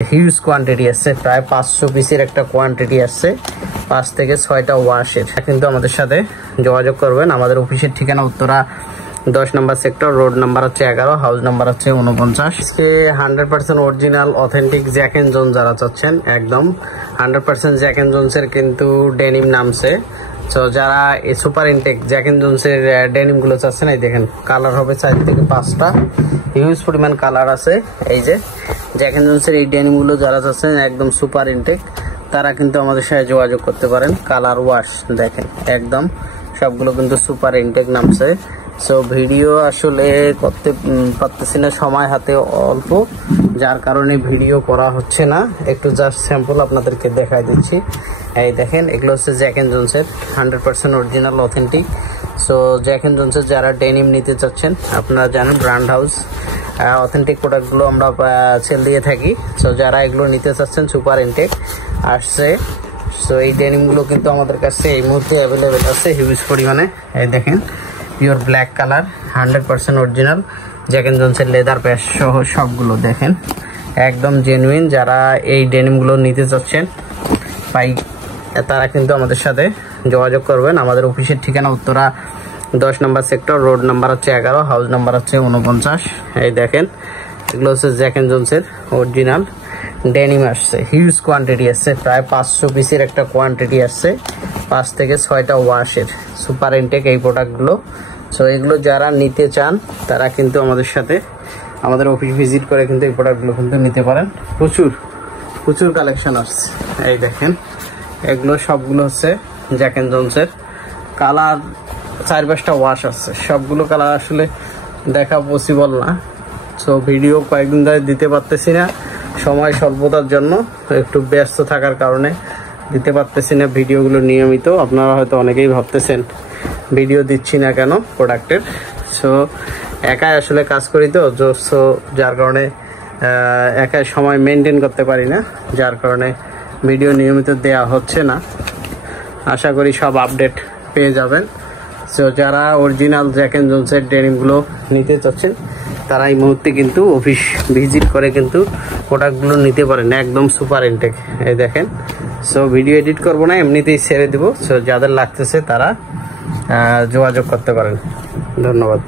Huge quantity আছে, প্রায় 500 পিসের একটা কোয়ান্টিটি আছে, 5 থেকে 6টা ওয়াশের। কিন্তু আমাদের সাথে যোগাযোগ করবেন। আমাদের অফিসের ঠিকানা উত্তরা 10 নম্বর সেক্টর, রোড নাম্বার হচ্ছে 11, হাউস নাম্বার হচ্ছে 49। আজকে 100% original authentic Jack and Jones যারা চাচ্ছেন, একদম 100% জ্যাক এন্ড জোনসের কিন্তু ডেনিম নামছে। তো যারা এই সুপার ইনটেক জ্যাক এন্ড জোনসের ডেনিম গুলো চাচ্ছেন, এই দেখেন কালার হবে 4 থেকে 5টা, হিউজ পরিমাণ কালার আছে। এই যে জ্যাক এন্ড জোনসের এই ডেনিম গুলো যারা চাচ্ছেন একদম সুপার ইনটেক, তারা কিন্তু আমাদের সাথে যোগাযোগ করতে পারেন। কালার ওয়াশ দেখেন, একদম সবগুলো কিন্তু সুপার ইনটেক নামছে। সো ভিডিও আসলে করতে পারতেছি না, সময় হাতে অল্প, যার কারণে ভিডিও করা হচ্ছে না। একটু জাস্ট স্যাম্পল আপনাদেরকে দেখাই দিচ্ছি। এই দেখেন, এগুলো হচ্ছে জ্যাক এন্ড জোনসের 100% original authentic. So Jack and জোনসের যারা ডেনিম নিতে চাচ্ছেন, আপনারা জানেন ব্র্যান্ড হাউস অথেন্টিক প্রোডাক্টগুলো আমরা সেল দিয়ে থাকি। সো যারা এগুলো নিতে চাচ্ছেন সুপার ইনটেক আসছে। সো এই ডেনিমগুলো কিন্তু আমাদের কাছে এই মুহূর্তে অ্যাভেলেবেল আছে হিউজ পরিমাণে। এই দেখেন pure black colour, 100% original Jack and জোনসের লেদার প্যাচ সহ সবগুলো দেখেন একদম জেনুইন। যারা এই ডেনিমগুলো নিতে চাচ্ছেন তারা কিন্তু আমাদের সাথে যোগাযোগ করবেন। আমাদের অফিসের ঠিকানা উত্তরা 10 নম্বর সেক্টর, রোড নাম্বার হচ্ছে 11, হাউস নাম্বার হচ্ছে 49। এই দেখেন এগুলো হচ্ছে জ্যাক এন্ড জোনসের অরিজিনাল ডেনিম আসছে, হিউজ কোয়ান্টিটি আসছে, প্রায় 500 পিসের একটা কোয়ান্টিটি আসছে, 5 থেকে 6টা ওয়াশের সুপার ইনটেক এই প্রোডাক্টগুলো। সো এগুলো যারা নিতে চান তারা কিন্তু আমাদের সাথে আমাদের অফিস ভিজিট করে কিন্তু এই প্রোডাক্টগুলো কিন্তু নিতে পারেন। প্রচুর কালেকশন আসছে। এই দেখেন এগুলো সবগুলো হচ্ছে জ্যাক এন্ড জোনসের। কালার 4-5টা ওয়াশ আছে, সবগুলো কালার আসলে দেখা পসিবল না। সো ভিডিও কয়েকদিন ধরে দিতে পারতেছি না, সময় স্বল্পতার জন্য, একটু ব্যস্ত থাকার কারণে দিতে পারতেছি না ভিডিওগুলো নিয়মিত। আপনারা হয়তো অনেকেই ভাবতেছেন ভিডিও দিচ্ছি না কেন প্রোডাক্টের। সো একাই আসলে কাজ করি তো, সো যার কারণে একাই সময় মেনটেন করতে পারি না, যার কারণে ভিডিও নিয়মিত দেয়া হচ্ছে না। আশা করি সব আপডেট পেয়ে যাবেন। সো যারা অরিজিনাল জ্যাক এন্ড জোনসের ডেনিমগুলো নিতে চাচ্ছেন তারা এই মুহূর্তে কিন্তু অফিস ভিজিট করে কিন্তু প্রোডাক্টগুলো নিতে পারেন, একদম সুপার ইনটেক। এই দেখেন। সো ভিডিও এডিট করবো না, এমনিতেই ছেড়ে দেবো। সো যাদের লাগতেছে তারা যোগাযোগ করতে পারেন। ধন্যবাদ।